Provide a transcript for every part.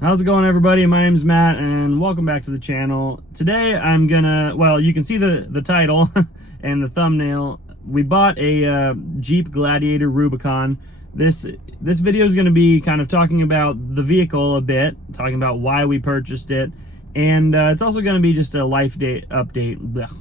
How's it going, everybody? My name's Matt and welcome back to the channel. Today I'm gonna, well, you can see the title and the thumbnail. We bought a Jeep Gladiator Rubicon. This video is gonna be kind of talking about the vehicle a bit, talking about why we purchased it, and it's also gonna be just a life update. Blech.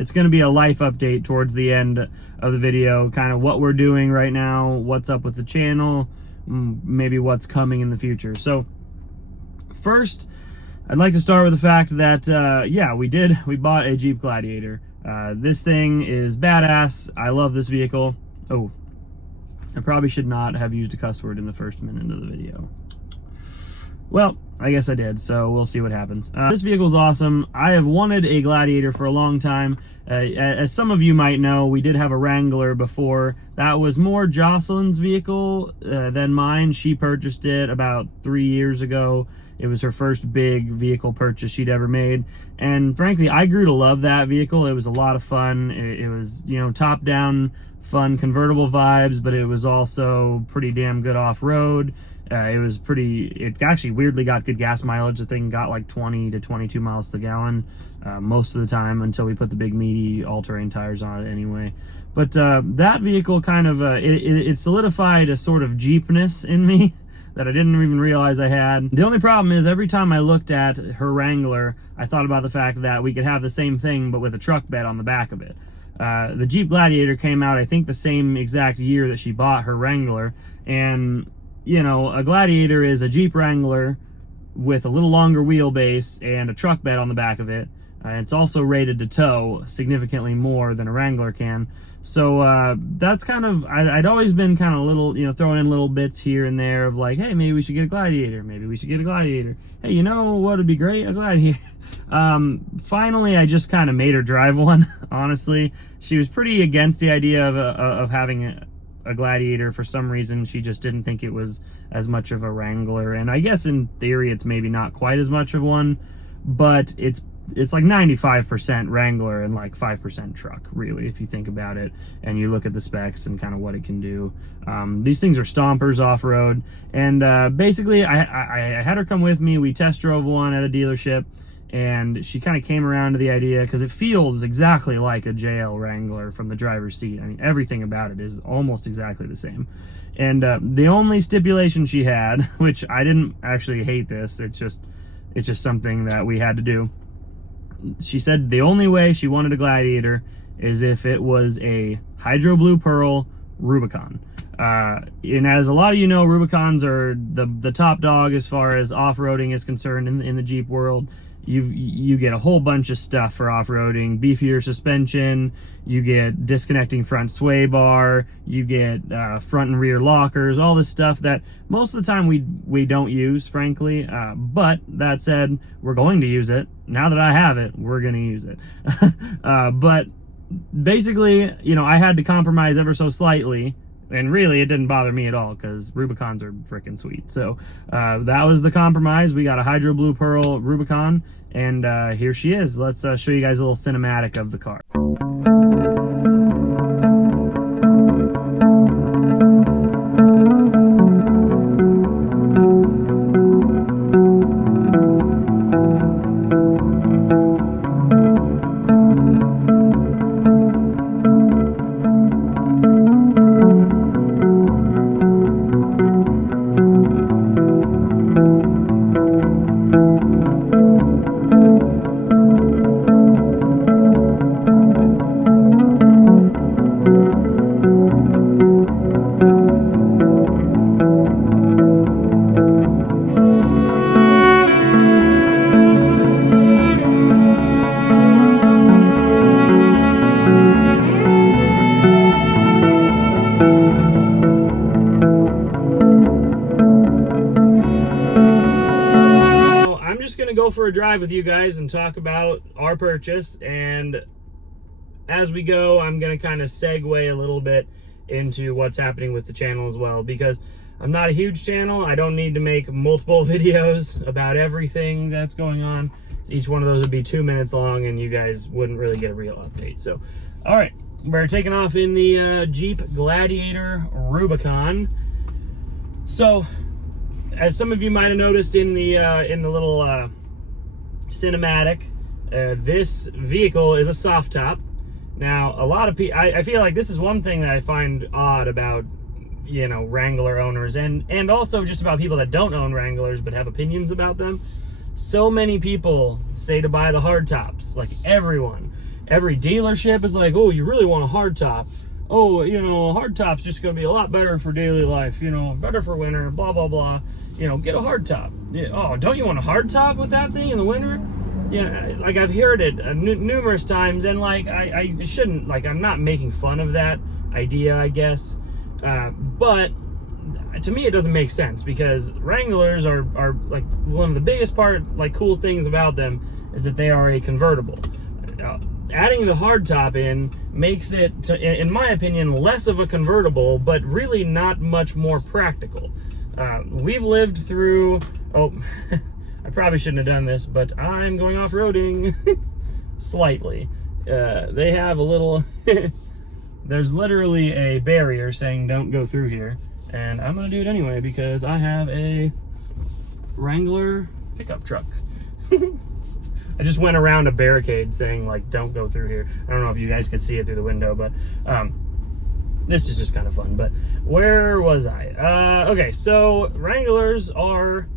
It's gonna be a life update towards the end of the video, kind of what we're doing right now, what's up with the channel, maybe what's coming in the future. So first, I'd like to start with the fact that, yeah, we bought a Jeep Gladiator. This thing is badass. I love this vehicle. Oh, I probably should not have used a cuss word in the first minute of the video. Well, I guess I did, so we'll see what happens. This vehicle is awesome. I have wanted a Gladiator for a long time. As some of you might know, we did have a Wrangler before. That was more Jocelyn's vehicle than mine. She purchased it about 3 years ago. It was her first big vehicle purchase she'd ever made. And frankly, I grew to love that vehicle. It was a lot of fun. It was, you know, top-down, fun, convertible vibes, but it was also pretty damn good off-road. It actually weirdly got good gas mileage. The thing got like 20 to 22 miles to the gallon most of the time until we put the big meaty all-terrain tires on it anyway. But that vehicle kind of, it solidified a sort of Jeepness in me that I didn't even realize I had. The only problem is every time I looked at her Wrangler, I thought about the fact that we could have the same thing but with a truck bed on the back of it. The Jeep Gladiator came out, I think, the same exact year that she bought her Wrangler, and you know, a Gladiator is a Jeep Wrangler with a little longer wheelbase and a truck bed on the back of it. It's also rated to tow significantly more than a Wrangler can. So that's kind of, I'd always been kind of little, you know, throwing in little bits here and there of like, hey, maybe we should get a Gladiator. Maybe we should get a Gladiator. Hey, you know what would be great? A Gladiator. Finally, I just kind of made her drive one, honestly. She was pretty against the idea of having a Gladiator. For some reason, she just didn't think it was as much of a Wrangler. And I guess in theory, it's maybe not quite as much of one, but it's like 95% Wrangler and like 5% truck, really, if you think about it and you look at the specs and kind of what it can do. These things are stompers off-road, and basically I had her come with me. We test drove one at a dealership, and she kind of came around to the idea because it feels exactly like a JL Wrangler from the driver's seat. I mean, everything about it is almost exactly the same. And the only stipulation she had, which I didn't actually hate this, it's just something that we had to do. She said the only way she wanted a Gladiator is if it was a Hydro Blue Pearl Rubicon. And as a lot of you know, Rubicons are the top dog as far as off-roading is concerned in the Jeep world. You get a whole bunch of stuff for off-roading: beefier suspension, you get disconnecting front sway bar, you get front and rear lockers, all this stuff that most of the time we don't use, frankly. But that said, we're going to use it. Now that I have it, we're going to use it. But basically, you know, I had to compromise ever so slightly. And really, it didn't bother me at all because Rubicons are freaking sweet. So that was the compromise. We got a Hydro Blue Pearl Rubicon, and here she is. Let's show you guys a little cinematic of the car. Go for a drive with you guys and talk about our purchase, and as we go, I'm going to kind of segue a little bit into what's happening with the channel as well, because I'm not a huge channel. I don't need to make multiple videos about everything that's going on. Each one of those would be 2 minutes long and you guys wouldn't really get a real update. So, all right, we're taking off in the Jeep Gladiator Rubicon. So as some of you might have noticed in the little cinematic, this vehicle is a soft top. Now, a lot of people, I feel like this is one thing that I find odd about, you know, Wrangler owners, and also just about people that don't own Wranglers but have opinions about them. So many people say to buy the hard tops. Like everyone, every dealership is like, oh, you really want a hard top? Oh, you know, a hard top's just going to be a lot better for daily life, you know, better for winter, blah, blah, blah. You know, get a hard top. Oh, don't you want a hard top with that thing in the winter? Yeah, like I've heard it numerous times, and like I shouldn't, like, I'm not making fun of that idea, I guess. But to me, it doesn't make sense, because Wranglers are like one of the biggest cool things about them is that they are a convertible. Adding the hardtop in makes it, in my opinion, less of a convertible, but really not much more practical. We've lived through, oh, I probably shouldn't have done this, but I'm going off-roading slightly. They have a little, there's literally a barrier saying don't go through here, and I'm gonna do it anyway because I have a Wrangler pickup truck. I just went around a barricade saying, like, don't go through here. I don't know if you guys could see it through the window, but this is just kind of fun. But where was I? Okay, so Wranglers are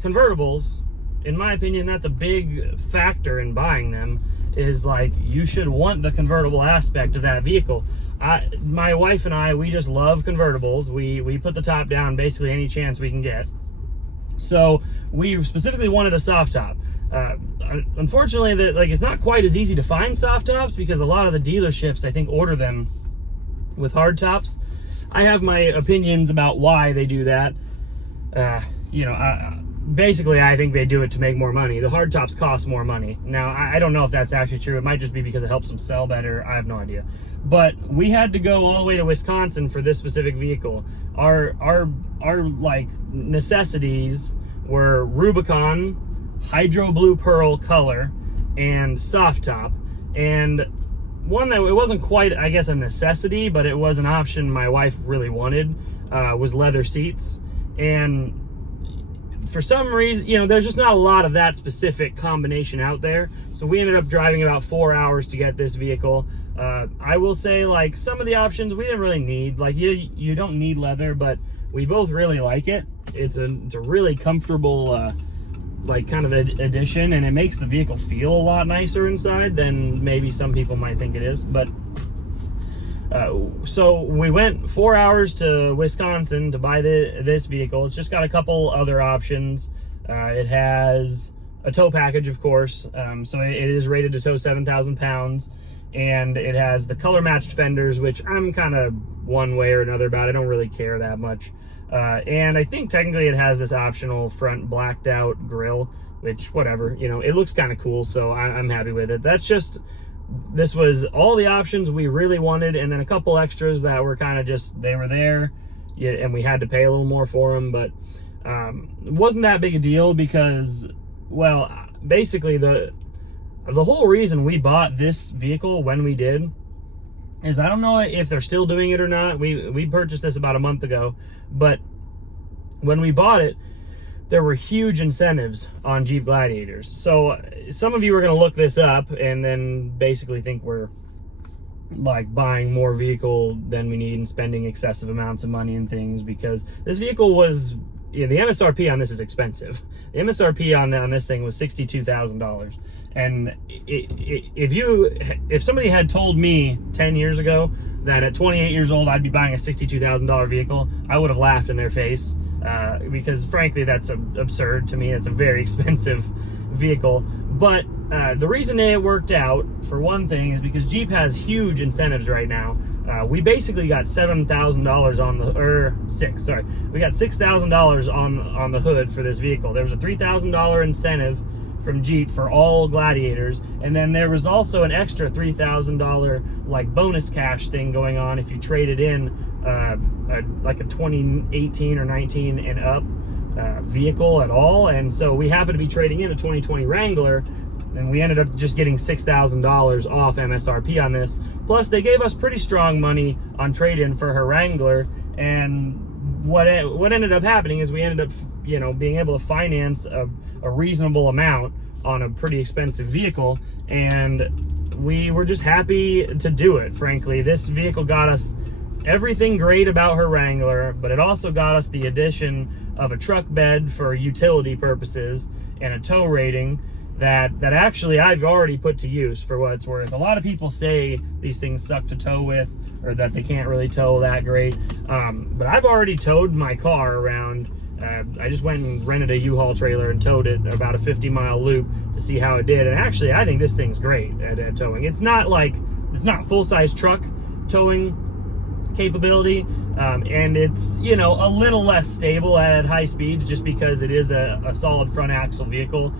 convertibles. In my opinion, that's a big factor in buying them, is like, you should want the convertible aspect of that vehicle. My wife and I, we just love convertibles. We put the top down basically any chance we can get. So we specifically wanted a soft top. Unfortunately, it's not quite as easy to find soft tops, because a lot of the dealerships, I think, order them with hard tops. I have my opinions about why they do that. You know, basically, I think they do it to make more money. The hard tops cost more money. Now, I don't know if that's actually true. It might just be because it helps them sell better. I have no idea. But we had to go all the way to Wisconsin for this specific vehicle. Our like necessities were Rubicon, hydro blue pearl color, and soft top. And one that it wasn't quite, I guess, a necessity, but it was an option my wife really wanted, was leather seats. And for some reason, you know, there's just not a lot of that specific combination out there. So we ended up driving about 4 hours to get this vehicle. I will say, like, some of the options we didn't really need. Like, you don't need leather, but we both really like it. It's a really comfortable, like, kind of addition, and it makes the vehicle feel a lot nicer inside than maybe some people might think it is. But so we went 4 hours to Wisconsin to buy this vehicle. It's just got a couple other options. It has a tow package, of course, so it is rated to tow 7,000 pounds, and it has the color matched fenders, which I'm kind of one way or another about. I don't really care that much. And I think technically it has this optional front blacked out grille, which, whatever, you know, it looks kind of cool, so I'm happy with it. This was all the options we really wanted, and then a couple extras that were kind of just, they were there, and we had to pay a little more for them, but it wasn't that big a deal because, well, basically the whole reason we bought this vehicle when we did is, I don't know if they're still doing it or not. We purchased this about a month ago, but when we bought it, there were huge incentives on Jeep Gladiators. So some of you are going to look this up and then basically think we're like buying more vehicle than we need and spending excessive amounts of money and things, because this vehicle was, yeah, the MSRP on this is expensive. The MSRP on this thing was $62,000. And if somebody had told me 10 years ago that at 28 years old I'd be buying a $62,000 vehicle, I would have laughed in their face, because frankly that's absurd to me. It's a very expensive vehicle. But the reason it worked out, for one thing, is because Jeep has huge incentives right now. We basically got $7,000 on the, we got $6,000 on the hood for this vehicle. There was a $3,000 incentive from Jeep for all Gladiators, and then there was also an extra $3,000 like bonus cash thing going on if you traded in like a 2018 or 19 and up vehicle at all. And so we happened to be trading in a 2020 Wrangler, and we ended up just getting $6,000 off MSRP on this. Plus they gave us pretty strong money on trade-in for her Wrangler, and what ended up happening is we ended up, you know, being able to finance a reasonable amount on a pretty expensive vehicle, and we were just happy to do it. Frankly, this vehicle got us everything great about her Wrangler, but it also got us the addition of a truck bed for utility purposes and a tow rating that actually I've already put to use for what it's worth. A lot of people say these things suck to tow with, or that they can't really tow that great, but I've already towed my car around. I just went and rented a U-Haul trailer and towed it about a 50-mile loop to see how it did, and actually I think this thing's great at towing. It's not full-size truck towing capability, and it's, you know, a little less stable at high speeds just because it is a solid front axle vehicle.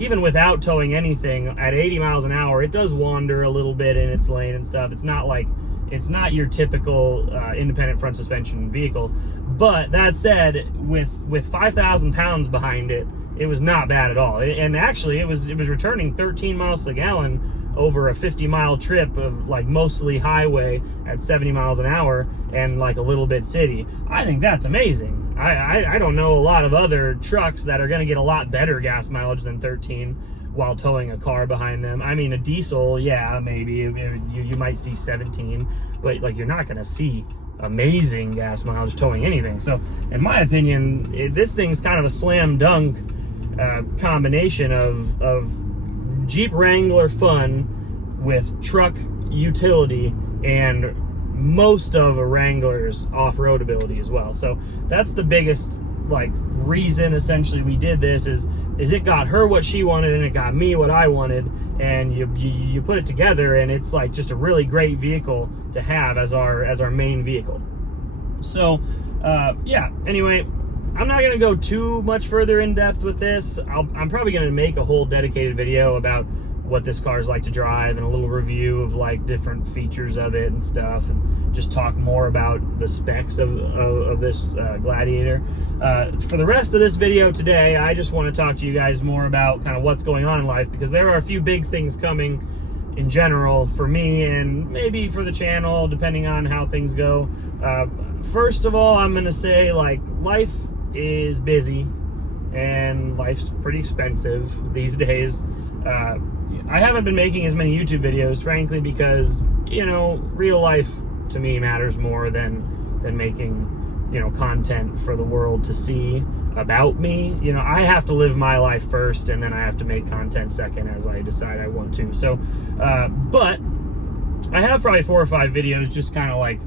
Even without towing anything at 80 miles an hour, it does wander a little bit in its lane and stuff. It's not your typical independent front suspension vehicle. But that said, with 5,000 pounds behind it, it was not bad at all. And actually, it was returning 13 miles to the gallon over a 50-mile trip of like mostly highway at 70 miles an hour and like a little bit city. I think that's amazing. I don't know a lot of other trucks that are going to get a lot better gas mileage than 13 while towing a car behind them. I mean, a diesel, yeah, maybe you might see 17, but like you're not going to see amazing gas mileage towing anything. So in my opinion, this thing's kind of a slam dunk combination of Jeep Wrangler fun with truck utility and most of a Wrangler's off-road ability as well. So that's the biggest like reason essentially we did this is it got her what she wanted and it got me what I wanted, and you put it together and it's like just a really great vehicle to have as our main vehicle. So yeah, anyway, I'm not going to go too much further in depth with this. I'm probably going to make a whole dedicated video about what this car is like to drive and a little review of like different features of it and stuff, and just talk more about the specs of this Gladiator. For the rest of this video today, I just want to talk to you guys more about kind of what's going on in life, because there are a few big things coming in general for me and maybe for the channel, depending on how things go. First of all, I'm going to say like life is busy and life's pretty expensive these days. I haven't been making as many YouTube videos, frankly, because, you know, real life to me matters more than making, you know, content for the world to see about me. You know, I have to live my life first, and then I have to make content second as I decide I want to. So, but I have probably 4 or 5 videos just kind of like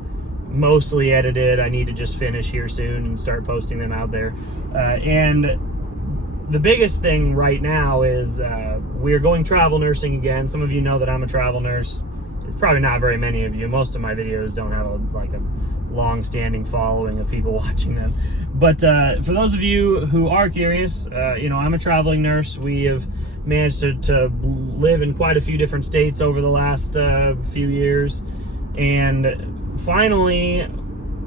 mostly edited. I need to just finish here soon and start posting them out there. And the biggest thing right now is we're going travel nursing again. Some of you know that I'm a travel nurse. It's probably not very many of you. Most of my videos don't have a long-standing following of people watching them. But for those of you who are curious, you know, I'm a traveling nurse. We have managed to live in quite a few different states over the last few years. And finally,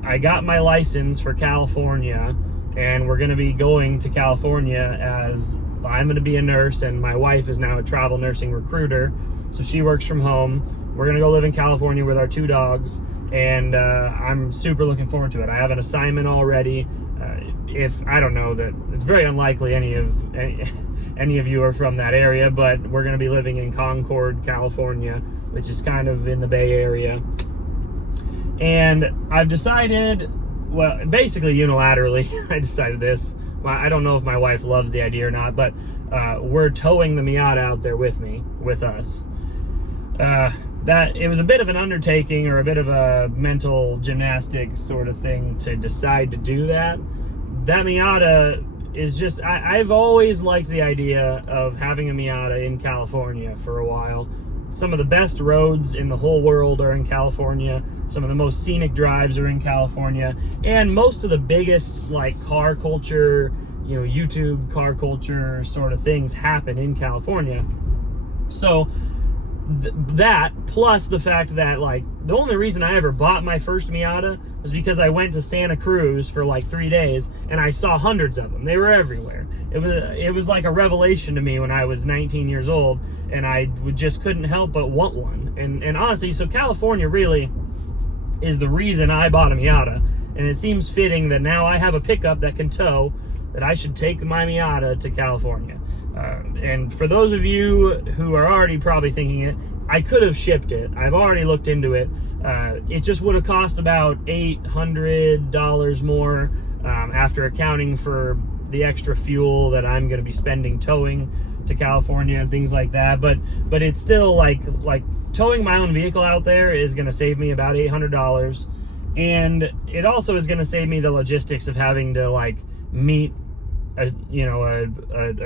I got my license for California, and we're going to be going to California as I'm going to be a nurse, and my wife is now a travel nursing recruiter, so she works from home. We're going to go live in California with our 2 dogs, and I'm super looking forward to it. I have an assignment already. If I don't know, that it's very unlikely any of you are from that area, but we're going to be living in Concord, California, which is kind of in the Bay Area. And I've decided, well, basically unilaterally, I decided this. I don't know if my wife loves the idea or not, but we're towing the Miata out there with us. That it was a bit of an undertaking, or a bit of a mental gymnastics sort of thing to decide to do that. That Miata is just, I've always liked the idea of having a Miata in California for a while. Some of the best roads in the whole world are in California. Some of the most scenic drives are in California. And most of the biggest like car culture, you know, YouTube car culture sort of things happen in California. So that plus the fact that like the only reason I ever bought my first Miata was because I went to Santa Cruz for like 3 days and I saw hundreds of them. They were everywhere. It was like a revelation to me when I was 19 years old, and I just couldn't help but want one. And honestly, so California really is the reason I bought a Miata. and it seems fitting that now I have a pickup that can tow, that I should take my Miata to California. And for those of you who are already probably thinking it, I could have shipped it. I've already looked into it. It just would have cost about $800 more after accounting for the extra fuel that I'm going to be spending towing to California and things like that. But it's still like towing my own vehicle out there is going to save me about $800, and it also is going to save me the logistics of having to like meet a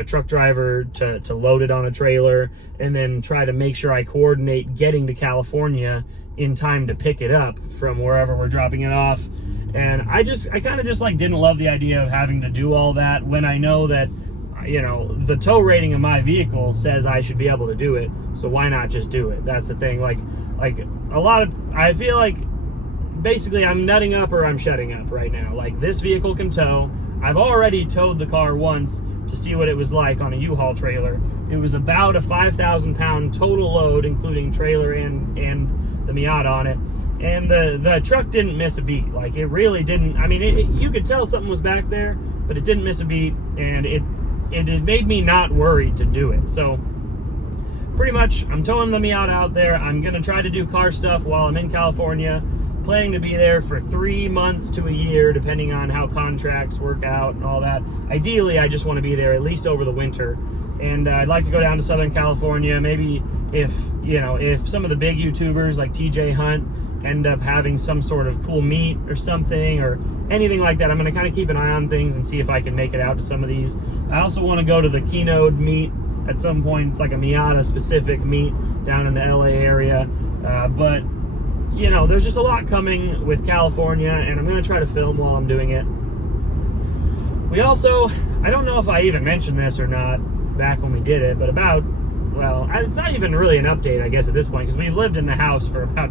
truck driver to load it on a trailer, and then try to make sure I coordinate getting to California in time to pick it up from wherever we're dropping it off. And I kind of just like didn't love the idea of having to do all that when I know that, you know, the tow rating of my vehicle says I should be able to do it. So why not just do it? That's the thing. Like I feel like basically I'm nutting up or I'm shutting up right now. Like, this vehicle can tow. I've already towed the car once to see what it was like on a U-Haul trailer. It was about a 5,000 pound total load, including trailer and the Miata on it. And the truck didn't miss a beat. Like, it really didn't. I mean, you could tell something was back there, but it didn't miss a beat, and it made me not worried to do it. So pretty much I'm towing the Miata out there. I'm gonna try to do car stuff while I'm in California, planning to be there for 3 months to a year, depending on how contracts work out and all that. Ideally, I just want to be there at least over the winter, and I'd like to go down to Southern California. Maybe if some of the big YouTubers like TJ Hunt end up having some sort of cool meet or something, or anything like that, I'm going to kind of keep an eye on things and see if I can make it out to some of these. I also want to go to the Keynote meet at some point. It's like a Miata specific meet down in the LA area, but you know, there's just a lot coming with California, and I'm going to try to film while I'm doing it. We also, I don't know if I even mentioned this or not back when we did it, but it's not even really an update, I guess, at this point, because we've lived in the house for about,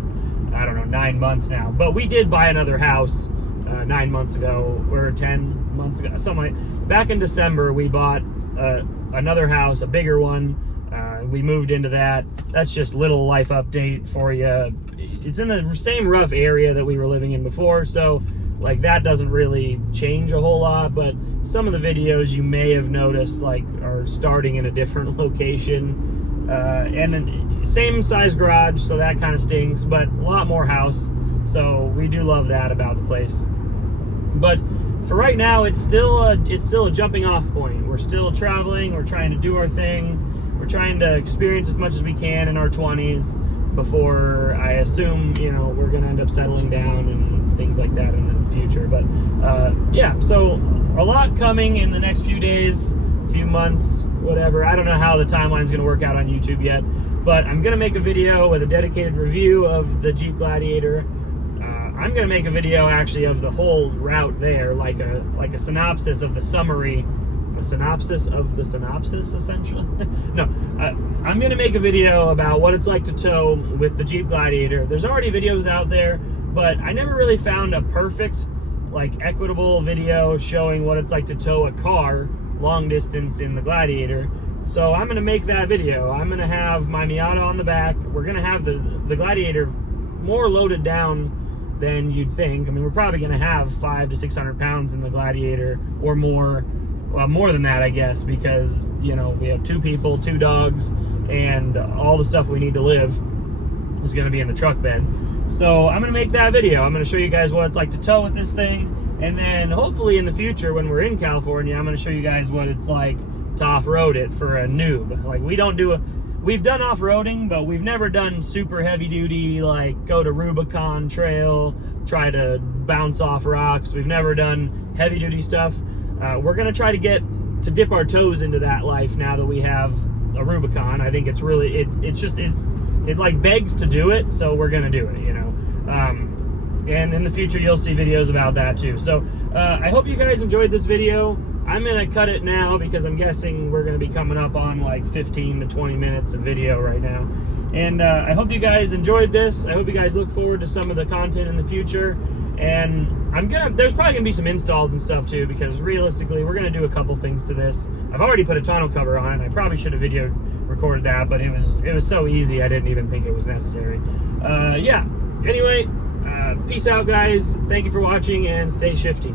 I don't know, 9 months now. But we did buy another house 9 months ago, or 10 months ago, something like. Back in December, we bought another house, a bigger one. We moved into that. That's just little life update for you. It's in the same rough area that we were living in before, so like that doesn't really change a whole lot, but some of the videos you may have noticed like are starting in a different location, and then same size garage, so that kind of stinks, but a lot more house, so we do love that about the place. But for right now, it's still a jumping off point. We're still traveling, we're trying to do our thing, we're trying to experience as much as we can in our 20s before I assume, you know, we're gonna end up settling down and things like that in the future. But yeah, so a lot coming in the next few days, few months, whatever. I don't know how the timeline's gonna work out on YouTube yet, but I'm gonna make a video with a dedicated review of the Jeep Gladiator. I'm gonna make a video actually of the whole route there, like a synopsis of the summary. A synopsis of the synopsis, essentially. No, I'm gonna make a video about what it's like to tow with the Jeep Gladiator. There's already videos out there, but I never really found a perfect, like, equitable video showing what it's like to tow a car long distance in the Gladiator. So I'm gonna make that video. I'm gonna have my Miata on the back. We're gonna have the Gladiator more loaded down than you'd think. I mean, we're probably gonna have 500 to 600 pounds in the Gladiator or more. Well, more than that, I guess, because, you know, we have 2 people, 2 dogs, and all the stuff we need to live is going to be in the truck bed. So I'm going to make that video. I'm going to show you guys what it's like to tow with this thing, and then hopefully in the future when we're in California, I'm going to show you guys what it's like to off-road it for a noob. Like, we've done off-roading, but we've never done super heavy-duty, like go to Rubicon Trail, try to bounce off rocks. We've never done heavy-duty stuff. We're gonna try to dip our toes into that life now that we have a Rubicon. I think it's really, it like begs to do it, so we're gonna do it, you know. And in the future, you'll see videos about that too. So I hope you guys enjoyed this video. I'm gonna cut it now because I'm guessing we're gonna be coming up on like 15 to 20 minutes of video right now. And I hope you guys enjoyed this. I hope you guys look forward to some of the content in the future. And there's probably gonna be some installs and stuff too, because realistically, we're gonna do a couple things to this. I've already put a tonneau cover on it. I probably should have recorded that, but it was so easy, I didn't even think it was necessary. Yeah, anyway, Peace out, guys. Thank you for watching, and stay shifty.